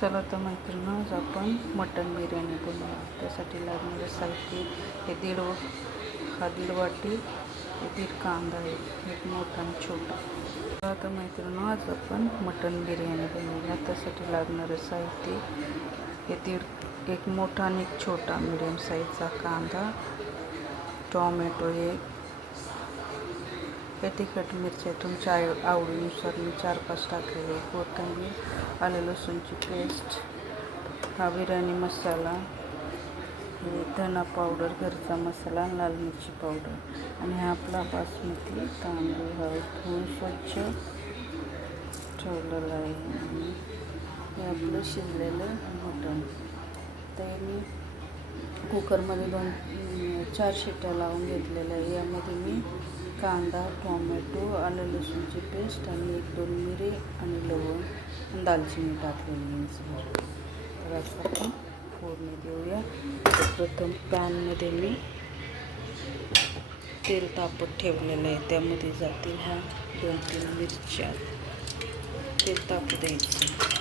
चला तर मैत्रिणी आज आपण मटन बिर्याणी बनवूया. त्यासाठी लागणारं साहित्य हे दीड व हा दीड वाटी हे दीड कांदा आहे एक मोठा आणि छोटा. चला तर मैत्रिणी आज आपण मटन बिर्याणी बनवूया. त्यासाठी लागणारं साहित्य हे दीड एक मोठा आणि एक छोटा मिडियम साईजचा कांदा टॉमॅटो एक हे तिखट मिरच्या तुमच्या आवडीनुसार मी चार पाच टाकलेले कोथंबीर कोथिंबीर आलं लसूणची पेस्ट हा बिर्याणी मसाला हे धना पावडर घरचा मसाला लाल मिरची पावडर आणि हा आपला बासमती तांदूळ हा धुवून स्वच्छ ठेवलेला आहे. आणि हे आपलं शिजलेलं मटण. ते मी कुकरमध्ये दोन चार शिट्ट्या लावून घेतलेल्या आहे. यामध्ये मी कांदा टोमॅटो आलं लसूणची पेस्ट आणि एक दोन मिरे दालचिनी टाकलेली तर आपण फोडणी देऊया. प्रथम पॅनमध्ये मी तेल तापत ठेवलेलं आहे. त्यामध्ये जातील ह्या दोन तीन मिरच्या. तेल तापू द्यायचं.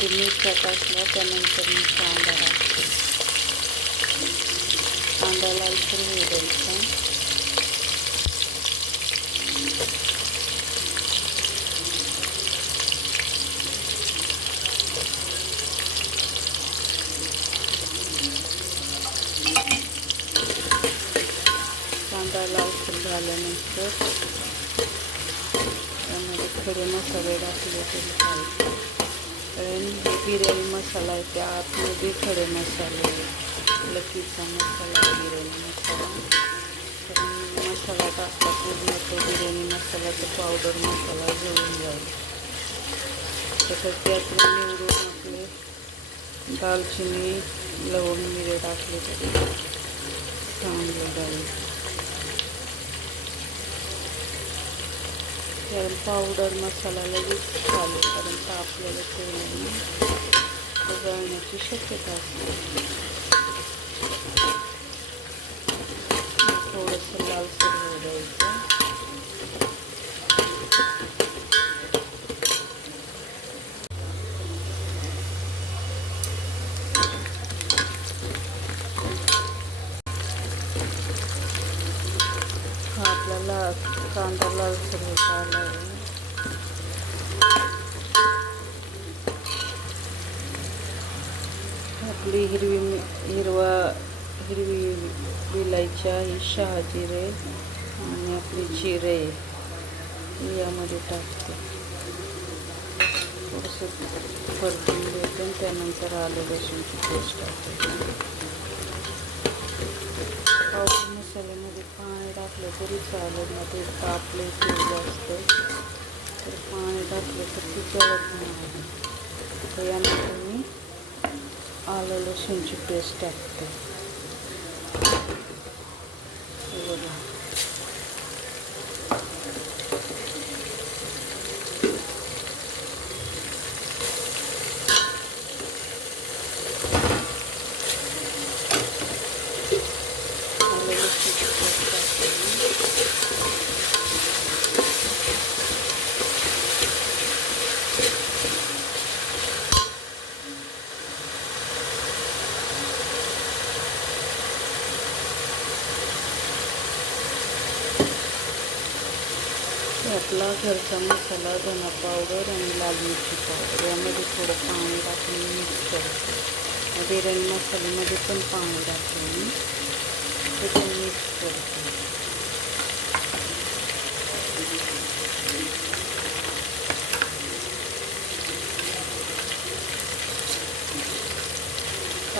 प्रथम मीठ टाकलं त्यानंतर मी कांदा टाकते. कांदा लालसर होऊ द्यायचा. कांदा लालसर झाल्यानंतर त्यामध्ये खडे मसाले टाकले तरी चालते बिर्याणी मसाला आहे त्या आतमध्ये खडे मसाले लकीचा मसाला बिर्याणी मसाला. मसाला टाकला पूर्ण तो बिर्याणी मसाल्याचा पावडर मसाला जळून जाईल. तसंच त्यातून निवडून आपले दालचिनी लवंग मिरे टाकले. तरी चांगलं जाईल कारण पावडर मसाला लगेच चालेल कारण तापलेलं तेल जळण्याची शक्यता असते. थोडंसं लालसर आपली हिरवी हिरवा हिरवी विलायच्या ही शहा जिरे आणि आपली जिरे यामध्ये टाकते. थोडंसं परतून देते आणि त्यानंतर आलं लसूणची पेस्ट टाकते. पावडर मसाल्यामध्ये पाणी टाकलं तरी चालेल. ना ते तापले खूप असतं. तर पाणी टाकलं तर ती जळत नाही. तर यानंतर मी आलं लसूणची पेस्ट टाकते हे बघा आलं लसूणची पेस्ट टाकते आपला घरचा मसाला धना पावडर आणि लाल मिरची पावडर यामध्ये थोडं पाणी टाकून मिक्स करते. बिर्याणी मसाल्यामध्ये पण पाणी टाकून मी ते पण मिक्स करते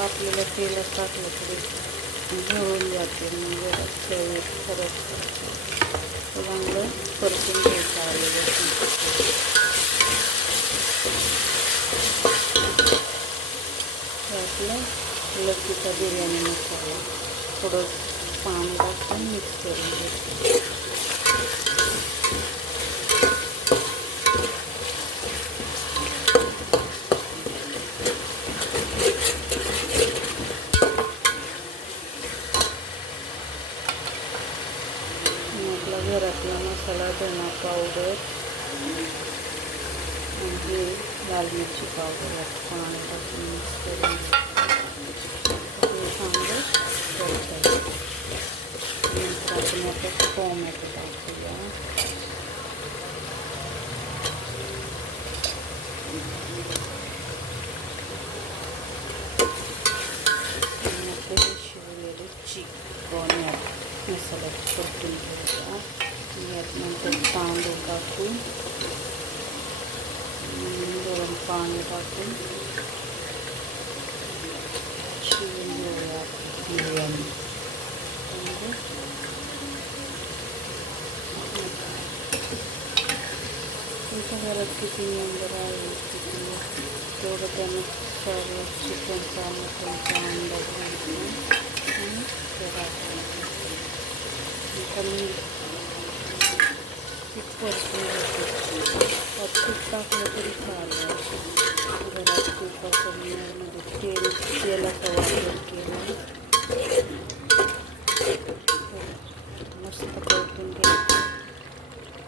आपल्याला तेलात टाकलं तरी घेऊन जाते म्हणजे चव फरक पडतो. चांगलं परतून घ्यायचं आलं लसूण हे आपलं लक्कीचा बिर्याणी मसाला थोडं पाणी टाकून मिक्स करून घ्यायचं वेलची पावडर यात पाणी टाकून मिक्स करून हे चांगलं करायचं नंतर आपण याच्यात टोमॅटो टाकूया आणि आपले हे शिवलेले चिकन यात मसाल्यात परतून घ्यायचा यात नंतर तांदूळ टाकून अं, गरम पाणी टाकून शिवून घेऊया बिर्याणी म्हणजे तुमच्या घरात किती मेंबर आहे किती तेवढं त्यानं सर्व चिकनचा मटनचा अंदाज घ्यायचा आणि ते टाकायचं नंतर मी पीठ परतून घेते त्यात तूप टाकलं तरी चालेल घरात तूप असेल म्हणजे तेल तेलाचा वापर केला मस्त परतून घ्यायचं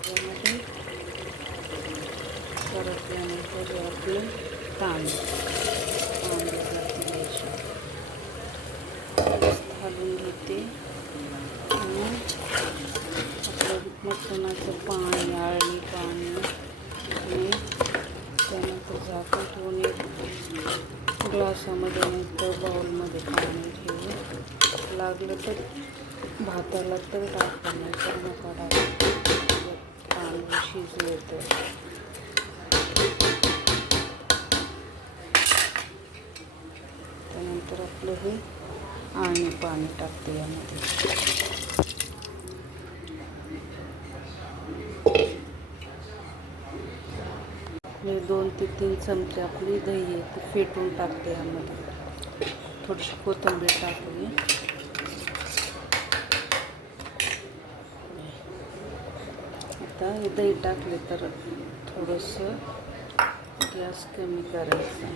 त्यामध्ये परतल्यानंतर आपले तांदूळ तांदूळ टाकून द्यायचे मस्त हलवून घेते आणि आपलं मटणाचं पाणी आळणी पाणी आणि त्यानंतर झाकण ठेवून एक ग्लासामध्ये नाही तर बाउलमध्ये पाणी ठेवून लागलं तर भाताला तर टाकायचं नका टाकायचं तांदूळ शिजू येतं त्यानंतर आपलं हे आणि पाणी टाकते यामध्ये. हे दोन ते तीन चमचे आपली दही आहे ते फेटून टाकते यामध्ये. थोडीशी कोथिंबीर टाकली आता हे दही टाकले तर थोडंसं गॅस कमी करायचा.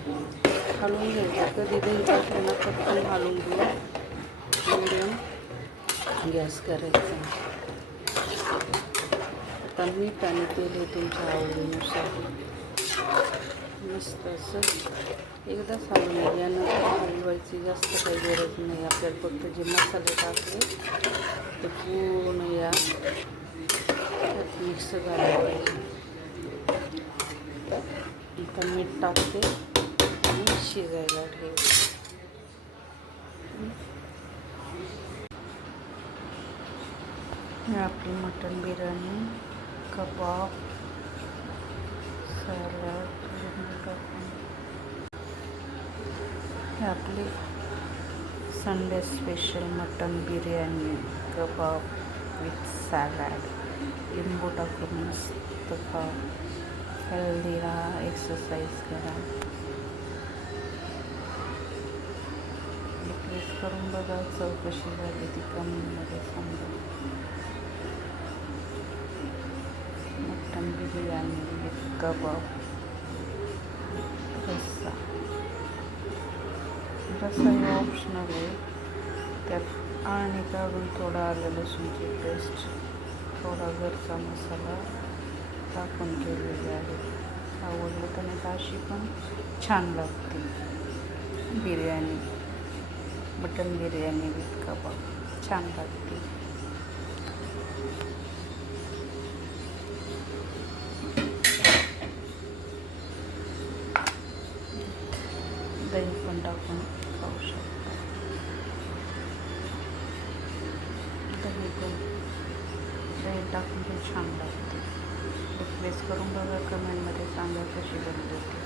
हलवून घ्यायचं. कधी दही टाकलं ना पटकन हलवून घेऊन मिडियम गॅस करायचा. आता मीठ आणि तेल हे तुमच्या आवडीनुसार मस्त असं एकदाच हलवून घ्या. यानंतर हलवायची जास्त काही गरज नाही. आपल्याला फक्त जे मसाले टाकले ते पूर्ण या. मिक्स झालं पाहिजे. मीठ टाकते आणि शिजायला ठेवते. हे आपली मटण बिर्याणी कबाब सॅलड हे आपली संडे स्पेशल मटन बिर्याणी कबाब विथ सॅलड. लिंबू टाकून मस्त खा हेल्दी राहा एक्सरसाइज करा. रिक्वेस्ट करून बघा चौकशी झाली ती कमेंटमध्ये समजा. मटन बिर्याणी विथ कबाब रस्सा. रस्सा हे ऑप्शनल आहे. त्यात आणि काढून थोडं आलं लसूणची पेस्ट थोडा घरचा मसाला टाकून केलेले आहे. आवडलं तर नाही अशी पण छान लागते. बिर्याणी मटन बिर्याणी विथ कबाब छान लागते. दही पण टाकून खाऊ शकतो दही पण दही टाकून खूप छान लागते. रिक्वेस्ट करून बघा कमेंटमध्ये सांगा कशी बनते